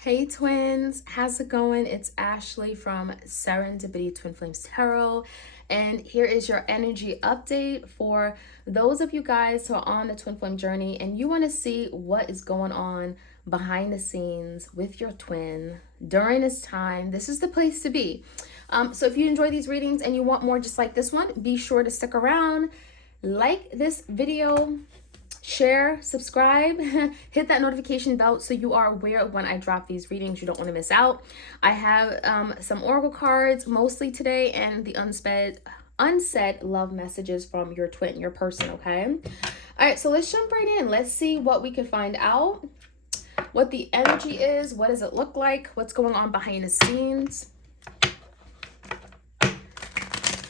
Hey twins, how's it going? It's Ashley from Serendipity Twin Flames Tarot, and here is your energy update for those of you guys who are on the Twin Flame journey and you want to see what is going on behind the scenes with your twin during this time. This is the place to be. So if you enjoy these readings and you want more just like this one, be sure to stick around, like this video, share, subscribe, hit that notification bell so you are aware of when I drop these readings. You don't want to miss out. I have some oracle cards mostly today and the unsaid love messages from your twin, your person, okay? All right, so let's jump right in. Let's see what we can find out, what the energy is, what does it look like, what's going on behind the scenes.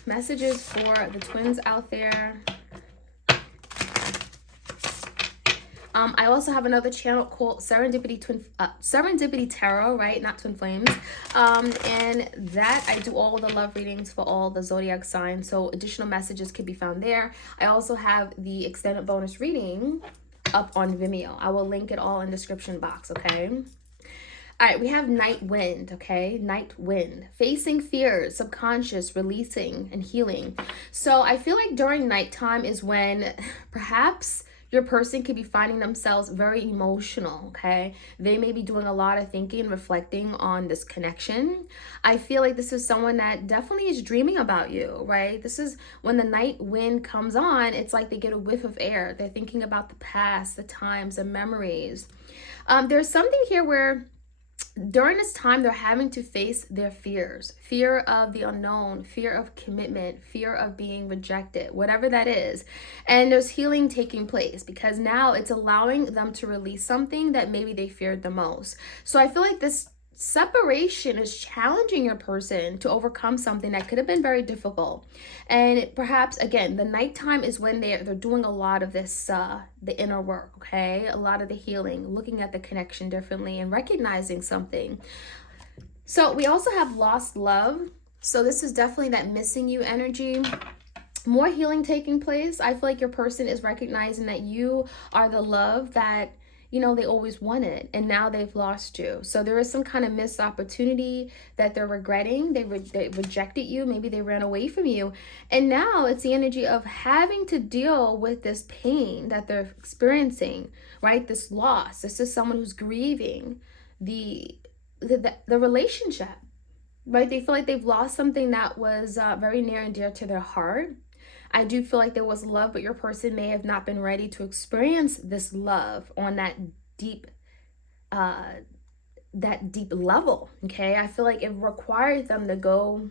Messages for the twins out there. I also have another channel called Serendipity Tarot, right? Not Twin Flames. And that I do all the love readings for all the zodiac signs. So additional messages can be found there. I also have the extended bonus reading up on Vimeo. I will link it all in the description box, okay? All right, we have night wind, okay? Night wind. Facing fears, subconscious, releasing, and healing. So I feel like during nighttime is when perhaps your person could be finding themselves very emotional, okay? They may be doing a lot of thinking and reflecting on this connection. I feel like this is someone that definitely is dreaming about you, right? This is when the night wind comes on, it's like they get a whiff of air. They're thinking about the past, the times, the memories. There's something here where during this time they're having to face their fears, fear of the unknown, fear of commitment, fear of being rejected, whatever that is. And there's healing taking place because now it's allowing them to release something that maybe they feared the most. So I feel like this separation is challenging your person to overcome something that could have been very difficult. And perhaps again, the nighttime is when they're doing a lot of this the inner work, okay? A lot of the healing, looking at the connection differently and recognizing something. So we also have lost love. So this is definitely that missing you energy. More healing taking place. I feel like your person is recognizing that you are the love that they always wanted, and now they've lost you. So there is some kind of missed opportunity that they're regretting. They rejected you. Maybe they ran away from you. And now it's the energy of having to deal with this pain that they're experiencing, right? This loss. This is someone who's grieving the relationship, right? They feel like they've lost something that was very near and dear to their heart. I do feel like there was love, but your person may have not been ready to experience this love on that deep level, okay? I feel like it required them to go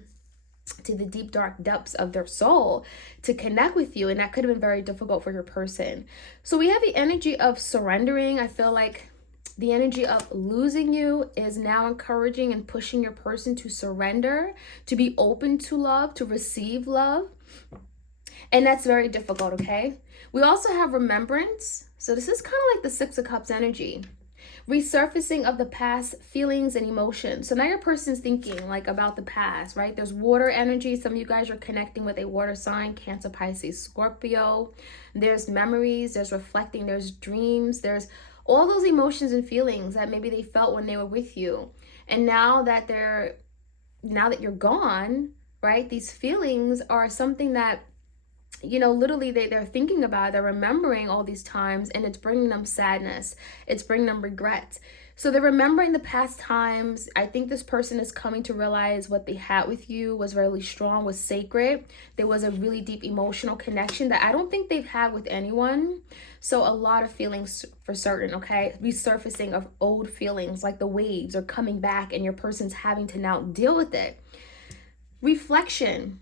to the deep, dark depths of their soul to connect with you, and that could have been very difficult for your person. So we have the energy of surrendering. I feel like the energy of losing you is now encouraging and pushing your person to surrender, to be open to love, to receive love. And that's very difficult, okay? We also have remembrance. So this is kind of like the Six of Cups energy. Resurfacing of the past feelings and emotions. So now your person's thinking like about the past, right? There's water energy. Some of you guys are connecting with a water sign, Cancer, Pisces, Scorpio. There's memories, there's reflecting, there's dreams, there's all those emotions and feelings that maybe they felt when they were with you. And now that you're gone, right? These feelings are something that literally they're thinking about, they're remembering all these times, and it's bringing them sadness. It's bringing them regret. So they're remembering the past times. I think this person is coming to realize what they had with you was really strong, was sacred. There was a really deep emotional connection that I don't think they've had with anyone. So a lot of feelings for certain, okay? Resurfacing of old feelings, like the waves are coming back and your person's having to now deal with it. Reflection.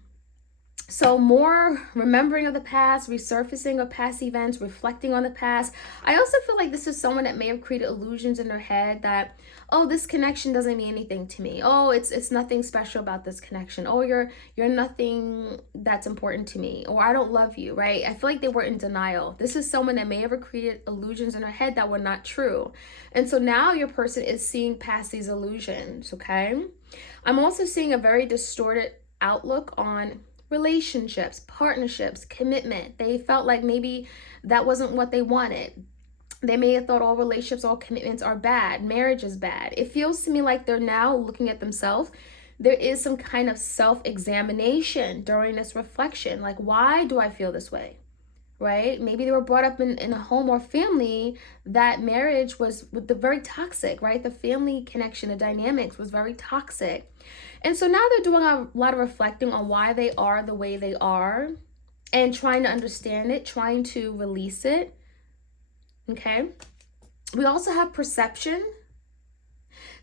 So more remembering of the past, resurfacing of past events, reflecting on the past. I also feel like this is someone that may have created illusions in their head that, oh, this connection doesn't mean anything to me. Oh, it's nothing special about this connection. Oh, you're nothing that's important to me. Or I don't love you, right? I feel like they were in denial. This is someone that may have created illusions in their head that were not true. And so now your person is seeing past these illusions, okay? I'm also seeing a very distorted outlook on relationships, partnerships, commitment. They felt like maybe that wasn't what they wanted. They may have thought all relationships, all commitments are bad. Marriage is bad. It feels to me like they're now looking at themselves. There is some kind of self-examination during this reflection. Like, why do I feel this way? Right? Maybe they were brought up in a home or family that marriage was with the very toxic, right? The family connection, the dynamics was very toxic. And so now they're doing a lot of reflecting on why they are the way they are and trying to understand it, trying to release it. Okay. We also have perception.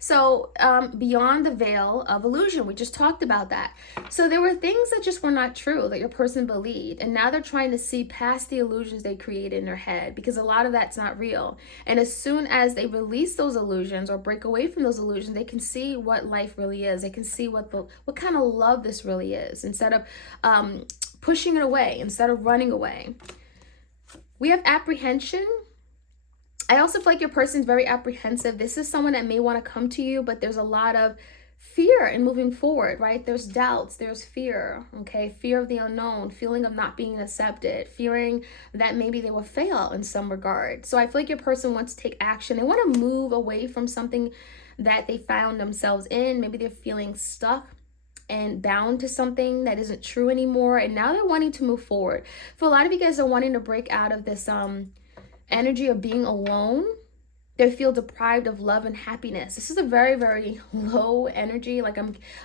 So beyond the veil of illusion, we just talked about that. So there were things that just were not true that your person believed. And now they're trying to see past the illusions they created in their head, because a lot of that's not real. And as soon as they release those illusions or break away from those illusions, they can see what life really is. They can see what kind of love this really is, instead of pushing it away, instead of running away. We have apprehension. I also feel like your person's very apprehensive. This is someone that may want to come to you, but there's a lot of fear in moving forward, right? There's doubts, there's fear, okay? Fear of the unknown, feeling of not being accepted, fearing that maybe they will fail in some regard. So I feel like your person wants to take action. They want to move away from something that they found themselves in. Maybe they're feeling stuck and bound to something that isn't true anymore. And now they're wanting to move forward. For a lot of you guys are wanting to break out of this energy of being alone. They feel deprived of love and happiness. This is a very, very low energy, like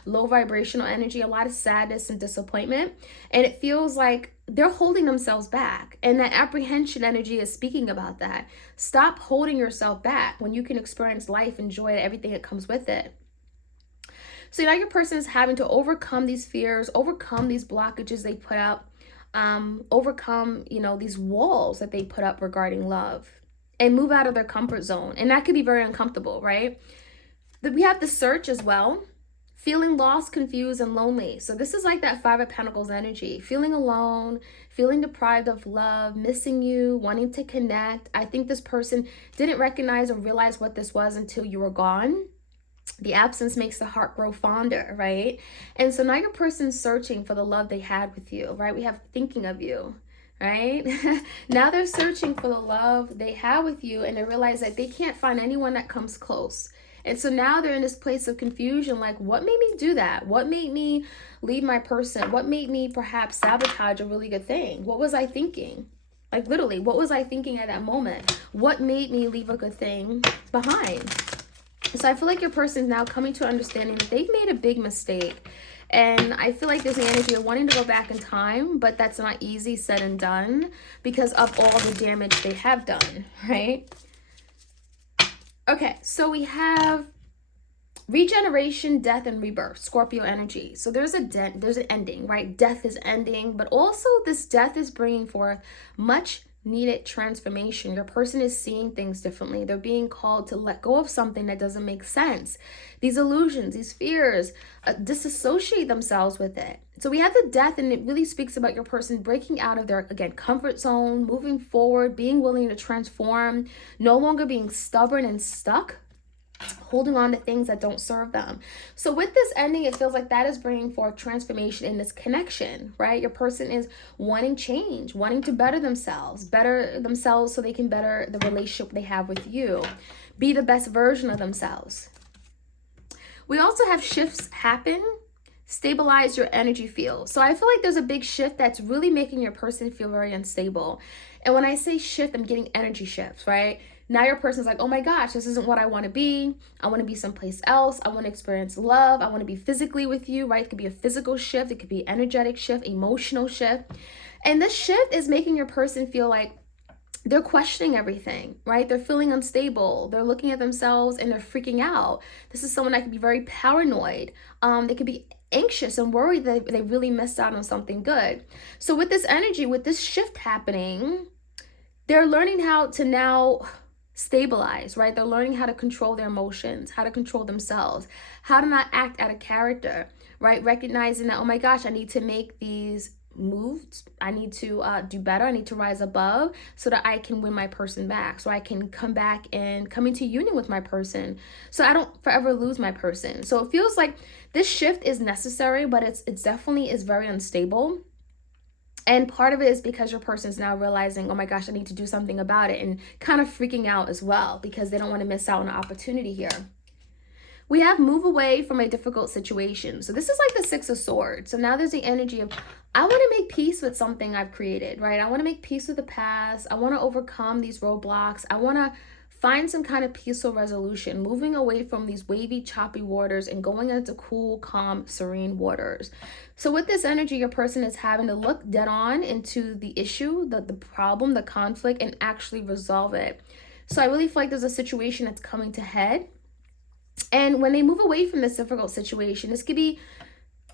low vibrational energy, a lot of sadness and disappointment. And it feels like they're holding themselves back. And that apprehension energy is speaking about that. Stop holding yourself back when you can experience life, enjoy everything that comes with it. So now your person is having to overcome these fears, overcome these blockages they put up, overcome, these walls that they put up regarding love, and move out of their comfort zone. And that could be very uncomfortable, right? We have the search as well, feeling lost, confused, and lonely. So this is like that Five of Pentacles energy, feeling alone, feeling deprived of love, missing you, wanting to connect. I think this person didn't recognize or realize what this was until you were gone. The absence makes the heart grow fonder, right? And so now your person's searching for the love they had with you, right? We have thinking of you, right? Now they're searching for the love they had with you, and they realize that they can't find anyone that comes close. And so now they're in this place of confusion, like, what made me do that? What made me leave my person? What made me perhaps sabotage a really good thing? What was I thinking? Like, literally, what was I thinking at that moment? What made me leave a good thing behind? So I feel like your person is now coming to understanding that they've made a big mistake. And I feel like there's the energy of wanting to go back in time, but that's not easy said and done because of all the damage they have done, right? Okay, so we have regeneration, death, and rebirth, Scorpio energy. So there's an ending, right? Death is ending, but also this death is bringing forth much needed transformation. Your person is seeing things differently. They're being called to let go of something that doesn't make sense. These illusions, these fears, disassociate themselves with it. So we have the death, and it really speaks about your person breaking out of their, again, comfort zone, moving forward, being willing to transform, no longer being stubborn and stuck, holding on to things that don't serve them. So with this ending, it feels like that is bringing forth transformation in this connection, right? Your person is wanting change, wanting to better themselves so they can better the relationship they have with you, be the best version of themselves. We also have shifts happen, stabilize your energy field. So I feel like there's a big shift that's really making your person feel very unstable. And when I say shift, I'm getting energy shifts, right? Now your person's like, oh my gosh, this isn't what I want to be. I want to be someplace else. I want to experience love. I want to be physically with you, right? It could be a physical shift. It could be energetic shift, emotional shift. And this shift is making your person feel like they're questioning everything, right? They're feeling unstable. They're looking at themselves and they're freaking out. This is someone that could be very paranoid. They could be anxious and worried that they really missed out on something good. So with this energy, with this shift happening, they're learning how to now stabilize, right? They're learning how to control their emotions, how to control themselves, how to not act out of character, right? Recognizing that, oh my gosh, I need to make these moves. I need to do better. I need to rise above so that I can win my person back, so I can come back and come into union with my person, so I don't forever lose my person. So it feels like this shift is necessary, but it's definitely is very unstable. And part of it is because your person's now realizing, oh my gosh, I need to do something about it, and kind of freaking out as well because they don't want to miss out on an opportunity here. We have move away from a difficult situation. So this is like the Six of Swords. So now there's the energy of, I want to make peace with something I've created, right? I want to make peace with the past. I want to overcome these roadblocks. I want to find some kind of peaceful resolution, moving away from these wavy, choppy waters and going into cool, calm, serene waters. So with this energy, your person is having to look dead on into the issue, the problem, the conflict, and actually resolve it. So I really feel like there's a situation that's coming to head. And when they move away from this difficult situation, this could be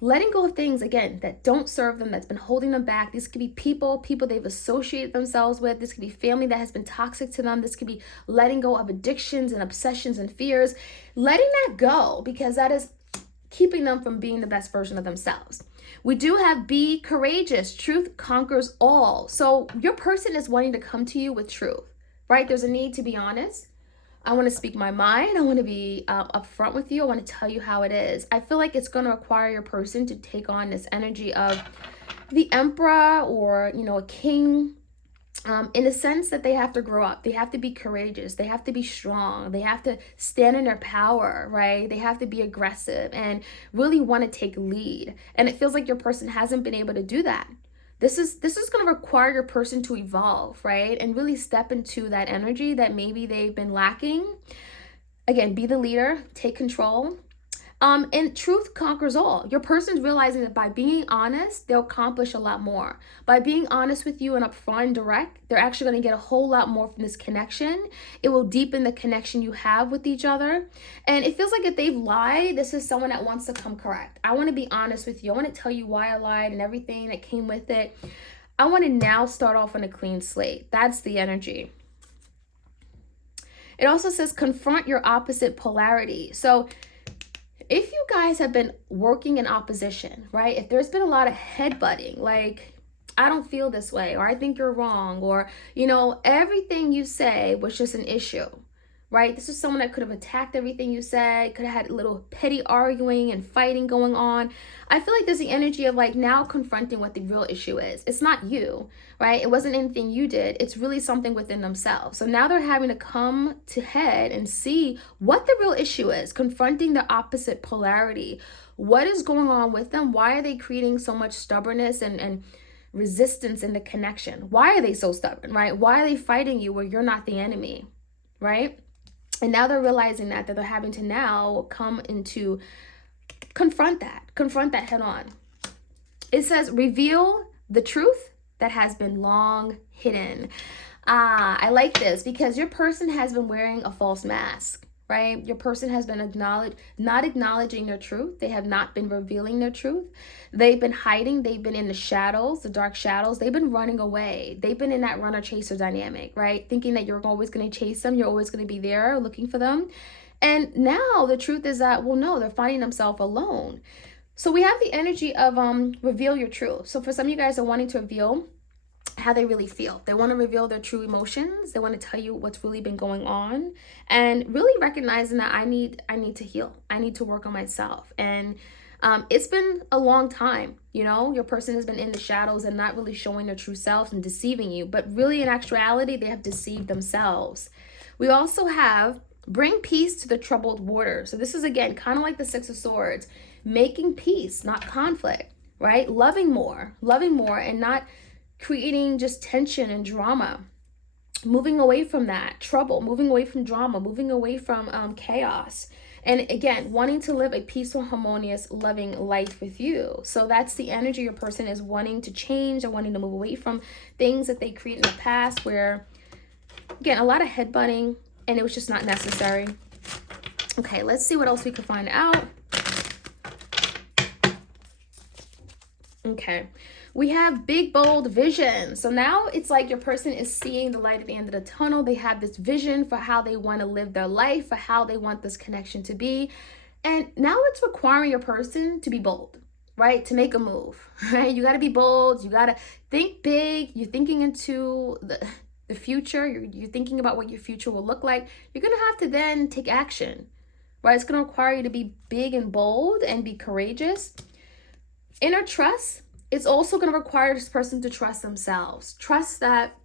letting go of things, again, that don't serve them, that's been holding them back. This could be people they've associated themselves with. This could be family that has been toxic to them. This could be letting go of addictions and obsessions and fears. Letting that go, because that is keeping them from being the best version of themselves. We do have be courageous. Truth conquers all. So your person is wanting to come to you with truth, right? There's a need to be honest. I want to speak my mind. I want to be upfront with you. I want to tell you how it is. I feel like it's going to require your person to take on this energy of the emperor or, a king, in the sense that they have to grow up. They have to be courageous. They have to be strong. They have to stand in their power, right? They have to be aggressive and really want to take lead. And it feels like your person hasn't been able to do that. This is going to require your person to evolve, right? And really step into that energy that maybe they've been lacking. Again, be the leader, take control. And truth conquers all. Your person's realizing that by being honest, they'll accomplish a lot more. By being honest with you and upfront and direct, they're actually going to get a whole lot more from this connection. It will deepen the connection you have with each other. And it feels like if they've lied, this is someone that wants to come correct. I want to be honest with you. I want to tell you why I lied and everything that came with it. I want to now start off on a clean slate. That's the energy. It also says confront your opposite polarity. So if you guys have been working in opposition, right? If there's been a lot of headbutting, like, I don't feel this way, or I think you're wrong, or, everything you say was just an issue, right? This is someone that could have attacked everything you said, could have had a little petty arguing and fighting going on. I feel like there's the energy of like now confronting what the real issue is. It's not you, right? It wasn't anything you did. It's really something within themselves. So now they're having to come to head and see what the real issue is, confronting the opposite polarity. What is going on with them? Why are they creating so much stubbornness and resistance in the connection? Why are they so stubborn, right? Why are they fighting you where you're not the enemy, right? And now they're realizing that they're having to now come into confront that head on. It says reveal the truth that has been long hidden. I like this because your person has been wearing a false mask, right? Your person has been not acknowledging their truth. They have not been revealing their truth. They've been hiding. They've been in the shadows, the dark shadows. They've been running away. They've been in that runner-chaser dynamic, right? Thinking that you're always going to chase them. You're always going to be there looking for them. And now the truth is that, well, no, they're finding themselves alone. So we have the energy of reveal your truth. So for some of you guys are wanting to reveal how they really feel. They want to reveal their true emotions. They want to tell you what's really been going on, and really recognizing that I need to heal. I need to work on myself. And it's been a long time. Your person has been in the shadows and not really showing their true selves and deceiving you. But really, in actuality, they have deceived themselves. We also have bring peace to the troubled water. So this is, again, kind of like the Six of Swords, making peace, not conflict, right? Loving more, and not creating just tension and drama. Moving away from that trouble, moving away from drama, moving away from chaos. And again, wanting to live a peaceful, harmonious, loving life with you. So that's the energy your person is wanting to change and wanting to move away from things that they created in the past where, again, a lot of headbutting, and it was just not necessary. Okay, let's see what else we can find out. Okay, we have big, bold vision. So now it's like your person is seeing the light at the end of the tunnel. They have this vision for how they want to live their life, for how they want this connection to be. And now it's requiring your person to be bold, right? To make a move, right? You got to be bold. You got to think big. You're thinking into the future. You're thinking about what your future will look like. You're going to have to then take action, right? It's going to require you to be big and bold and be courageous. Inner trust It's also going to require this person to trust themselves. Trust that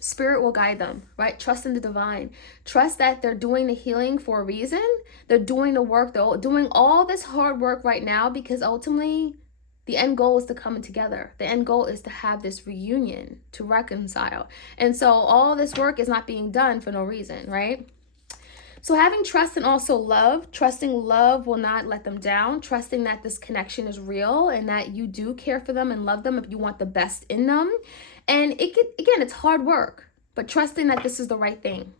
spirit will guide them, right? Trust in the divine. Trust that they're doing the healing for a reason. They're doing the work. They're doing all this hard work right now because ultimately the end goal is to come together. The end goal is to have this reunion, to reconcile. And so all this work is not being done for no reason, right? So having trust and also love, trusting love will not let them down, trusting that this connection is real and that you do care for them and love them if you want the best in them. And again, it's hard work, but trusting that this is the right thing.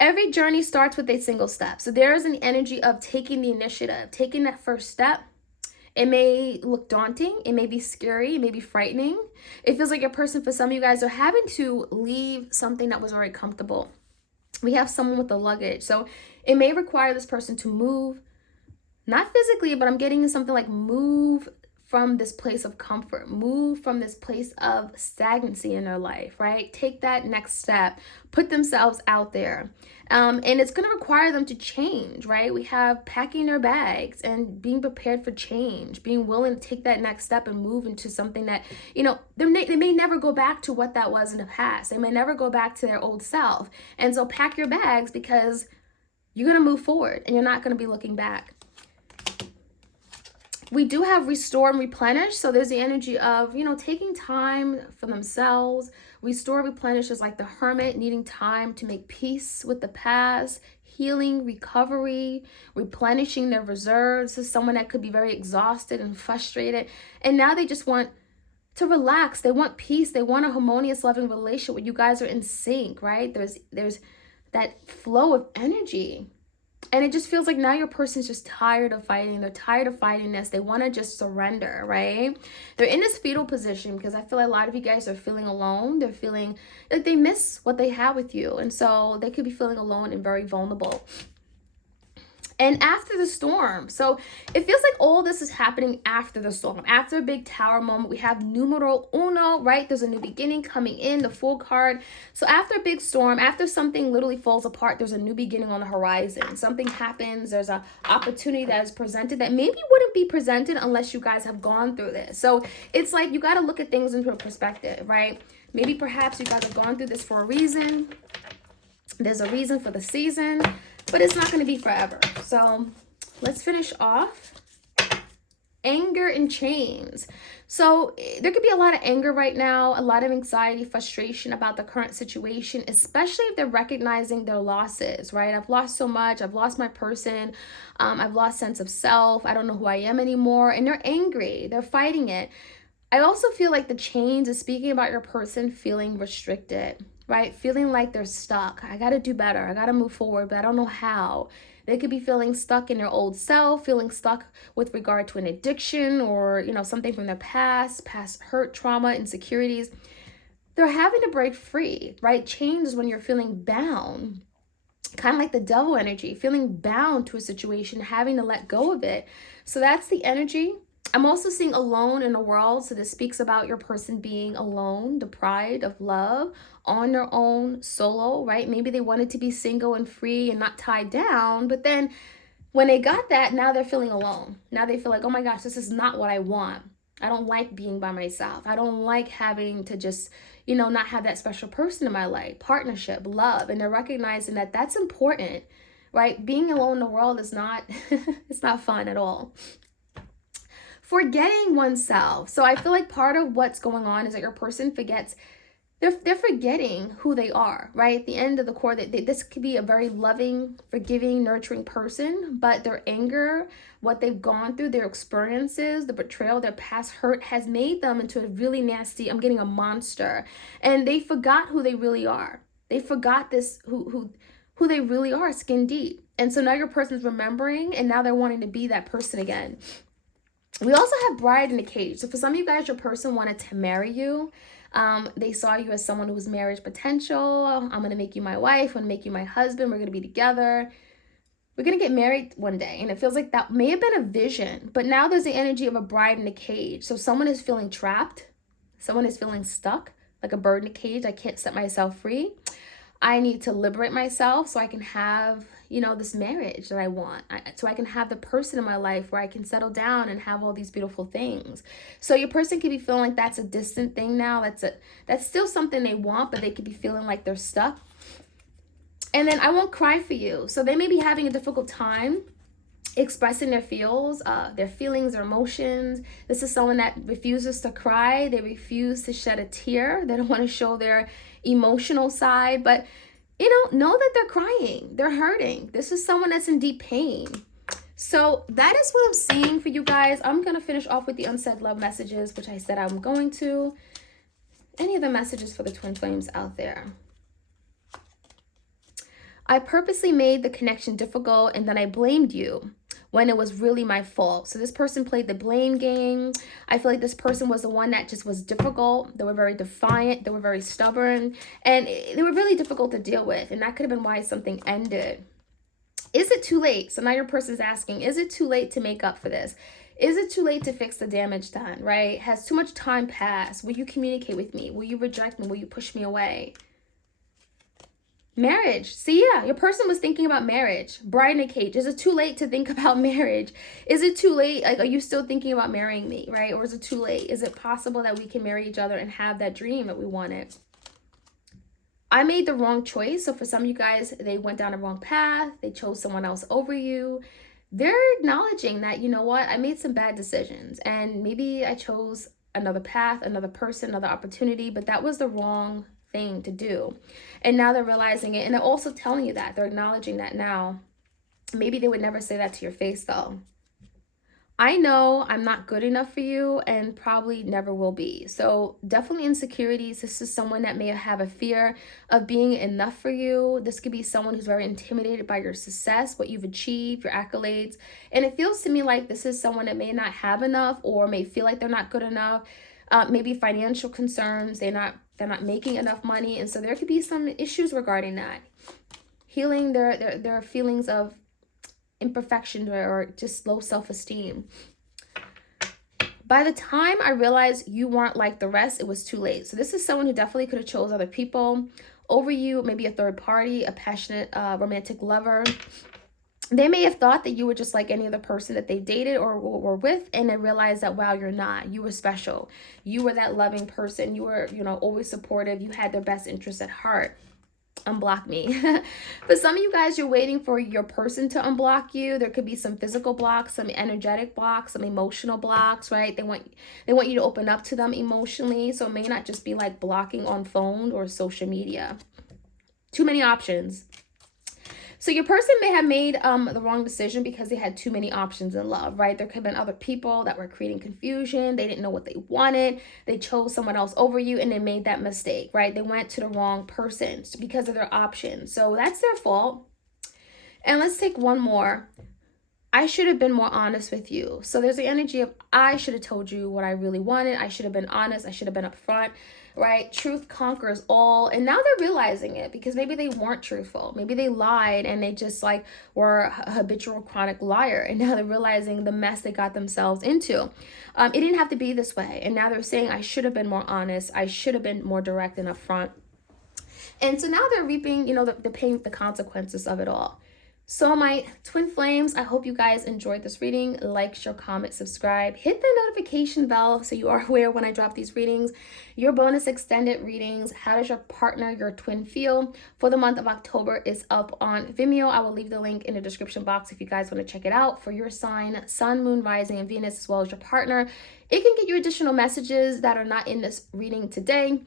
Every journey starts with a single step. So there is an energy of taking the initiative, taking that first step. It may look daunting. It may be scary. It may be frightening. It feels like a person, for some of you guys, are having to leave something that was already comfortable. We have someone with the luggage. So it may require this person to move, not physically, but I'm getting something like move from this place of comfort, move from this place of stagnancy in their life, right? Take that next step, put themselves out there. And it's going to require them to change, right? We have packing their bags and being prepared for change, being willing to take that next step and move into something that, they may never go back to what that was in the past. They may never go back to their old self. And so pack your bags because you're going to move forward and you're not going to be looking back. We do have restore and replenish. So there's the energy of, taking time for themselves. Restore, replenish is like the hermit needing time to make peace with the past, healing, recovery, replenishing their reserves. This is someone that could be very exhausted and frustrated. And now they just want to relax. They want peace. They want a harmonious, loving relationship where you guys are in sync, right? There's that flow of energy. And it just feels like now your person's just tired of fighting. They're tired of fighting this. They want to just surrender, right? They're in this fetal position because I feel like a lot of you guys are feeling alone. They're feeling like they miss what they had with you. And so they could be feeling alone and very vulnerable. And after the storm, so it feels like all this is happening after the storm. After a big tower moment, we have numero uno, right? There's a new beginning coming in, the Fool card. So after a big storm, after something literally falls apart, there's a new beginning on the horizon. Something happens, there's an opportunity that is presented that maybe wouldn't be presented unless you guys have gone through this. So it's like you got to look at things into a perspective, right? Maybe perhaps you guys have gone through this for a reason. There's a reason for the season. But it's not going to be forever. So let's finish off. Anger and chains. So there could be a lot of anger right now, a lot of anxiety, frustration about the current situation, especially if they're recognizing their losses, right? I've lost so much. I've lost my person. I've lost sense of self. I don't know who I am anymore. And they're angry. They're fighting it. I also feel like the chains is speaking about your person feeling restricted, right? Feeling like they're stuck. I got to do better. I got to move forward, but I don't know how. They could be feeling stuck in their old self, feeling stuck with regard to an addiction or, something from their past hurt, trauma, insecurities. They're having to break free, right? Chains is when you're feeling bound, kind of like the devil energy, feeling bound to a situation, having to let go of it. So that's the energy. I'm also seeing alone in the world. So this speaks about your person being alone, deprived of love, on their own, solo, right? Maybe they wanted to be single and free and not tied down. But then when they got that, now they're feeling alone. Now they feel like, oh my gosh, this is not what I want. I don't like being by myself. I don't like having to just, not have that special person in my life, partnership, love. And they're recognizing that that's important, right? Being alone in the world is not, it's not fun at all. Forgetting oneself. So I feel like part of what's going on is that your person forgets, they're forgetting who they are, right? At the end of the core, this could be a very loving, forgiving, nurturing person, but their anger, what they've gone through, their experiences, the betrayal, their past hurt has made them into a really nasty, I'm getting a monster. And they forgot who they really are. They forgot this, who they really are, skin deep. And so now your person's remembering, and now they're wanting to be that person again. We also have bride in the cage. So for some of you guys, your person wanted to marry you. They saw you as someone who was marriage potential. I'm going to make you my wife. I'm going to make you my husband. We're going to be together. We're going to get married one day. And it feels like that may have been a vision. But now there's the energy of a bride in a cage. So someone is feeling trapped. Someone is feeling stuck, like a bird in a cage. I can't set myself free. I need to liberate myself so I can have, this marriage that I want, so I can have the person in my life where I can settle down and have all these beautiful things. So your person could be feeling like that's a distant thing now. That's still something they want, but they could be feeling like they're stuck. And then I won't cry for you. So they may be having a difficult time expressing their feelings, their emotions. This is someone that refuses to cry. They refuse to shed a tear. They don't want to show their emotional side, but know that they're crying. They're hurting. This is someone that's in deep pain. So that is what I'm seeing for you guys. I'm going to finish off with the unsaid love messages, which I said I'm going to. Any other messages for the twin flames out there? I purposely made the connection difficult, and then I blamed you when it was really my fault. So this person played the blame game. I feel like this person was the one that just was difficult. They were very defiant. They were very stubborn. And they were really difficult to deal with. And that could have been why something ended. Is it too late? So now your person's asking, is it too late to make up for this? Is it too late to fix the damage done, right? Has too much time passed? Will you communicate with me? Will you reject me? Will you push me away? Marriage. See, yeah, your person was thinking about marriage. Bride in a cage. Is it too late to think about marriage? Is it too late? Like, are you still thinking about marrying me, right? Or is it too late? Is it possible that we can marry each other and have that dream that we wanted? I made the wrong choice. So for some of you guys, they went down the wrong path. They chose someone else over you. They're acknowledging that, you know what? I made some bad decisions. And maybe I chose another path, another person, another opportunity. But that was the wrong thing to do. And now they're realizing it, and they're also telling you that. They're acknowledging that now. Maybe they would never say that to your face though. I know I'm not good enough for you and probably never will be. So definitely insecurities. This is someone that may have a fear of being enough for you. This could be someone who's very intimidated by your success, what you've achieved, your accolades. And it feels to me like this is someone that may not have enough or may feel like they're not good enough. Maybe financial concerns. They're not making enough money. And so there could be some issues regarding that. Healing their feelings of imperfection or just low self-esteem. By the time I realized you weren't like the rest, it was too late. So this is someone who definitely could have chose other people over you, maybe a third party, a passionate romantic lover. They may have thought that you were just like any other person that they dated or were with, and they realized that, wow, you're not. You were special. You were that loving person. You were, always supportive. You had their best interests at heart. Unblock me. For some of you guys, you're waiting for your person to unblock you. There could be some physical blocks, some energetic blocks, some emotional blocks, right? They want you to open up to them emotionally. So it may not just be like blocking on phone or social media. Too many options. So your person may have made the wrong decision because they had too many options in love, right? There could have been other people that were creating confusion. They didn't know what they wanted. They chose someone else over you and they made that mistake, right? They went to the wrong person because of their options. So that's their fault. And let's take one more. I should have been more honest with you. So there's the energy of I should have told you what I really wanted. I should have been honest. I should have been upfront, right? Truth conquers all. And now they're realizing it because maybe they weren't truthful. Maybe they lied and they just were a habitual chronic liar. And now they're realizing the mess they got themselves into. It didn't have to be this way. And now they're saying I should have been more honest. I should have been more direct and upfront. And so now they're reaping, the pain, the consequences of it all. So my twin flames, I hope you guys enjoyed this reading. Like, share, comment, subscribe. Hit the notification bell so you are aware when I drop these readings. Your bonus extended readings, how does your partner, your twin feel, for the month of October is up on Vimeo. I will leave the link in the description box if you guys want to check it out for your sign, Sun, Moon, Rising, and Venus, as well as your partner. It can get you additional messages that are not in this reading today.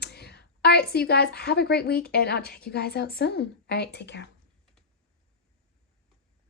All right, so you guys have a great week, and I'll check you guys out soon. All right, take care.